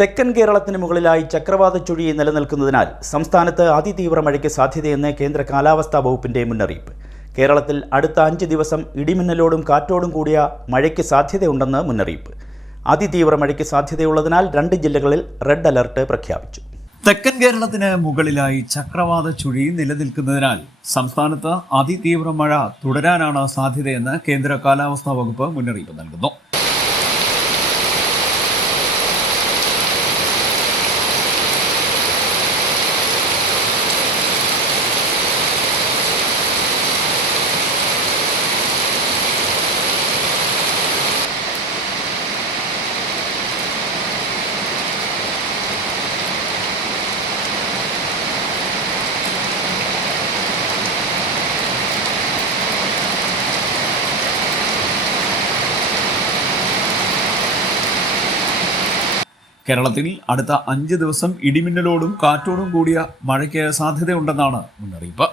തെക്കൻ കേരളത്തിന് മുകളിലായി ചക്രവാത ചുഴി നിലനിൽക്കുന്നതിനാൽ സംസ്ഥാനത്ത് അതിതീവ്ര മഴയ്ക്ക് സാധ്യതയെന്ന് കേന്ദ്ര കാലാവസ്ഥാ വകുപ്പിന്റെ മുന്നറിയിപ്പ്. കേരളത്തിൽ അടുത്ത 5 ദിവസം ഇടിമിന്നലോടും കാറ്റോടും കൂടിയ മഴയ്ക്ക് സാധ്യതയുണ്ടെന്ന് മുന്നറിയിപ്പ്. അതിതീവ്ര മഴയ്ക്ക് സാധ്യതയുള്ളതിനാൽ 2 ജില്ലകളിൽ റെഡ് അലർട്ട് പ്രഖ്യാപിച്ചു. തെക്കൻ കേരളത്തിന് മുകളിലായി ചക്രവാത ചുഴി നിലനിൽക്കുന്നതിനാൽ സംസ്ഥാനത്ത് അതിതീവ്ര മഴ തുടരാനാണ് സാധ്യതയെന്ന് കേന്ദ്ര കാലാവസ്ഥാ വകുപ്പ് മുന്നറിയിപ്പ് നൽകുന്നു. കേരളത്തിൽ അടുത്ത 5 ദിവസം ഇടിമിന്നലോടും കാറ്റോടും കൂടിയ മഴയ്ക്ക് സാധ്യതയുണ്ടെന്നാണ് മുന്നറിയിപ്പ്.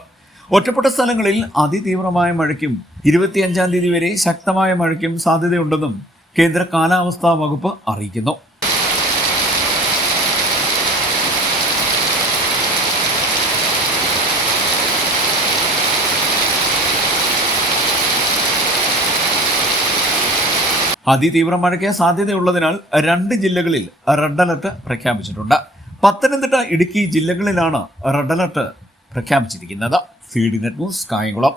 ഒറ്റപ്പെട്ട സ്ഥലങ്ങളിൽ അതിതീവ്രമായ മഴയ്ക്കും 25-ാം തീയതി വരെ ശക്തമായ മഴയ്ക്കും സാധ്യതയുണ്ടെന്നും കേന്ദ്ര കാലാവസ്ഥാ വകുപ്പ് അറിയിക്കുന്നു. അതിതീവ്ര മഴയ്ക്ക് സാധ്യതയുള്ളതിനാൽ 2 ജില്ലകളിൽ റെഡ് അലർട്ട് പ്രഖ്യാപിച്ചിട്ടുണ്ട്. പത്തനംതിട്ട, ഇടുക്കി ജില്ലകളിലാണ് റെഡ് അലർട്ട് പ്രഖ്യാപിച്ചിരിക്കുന്നത്. Feed net news, Kayamkulam.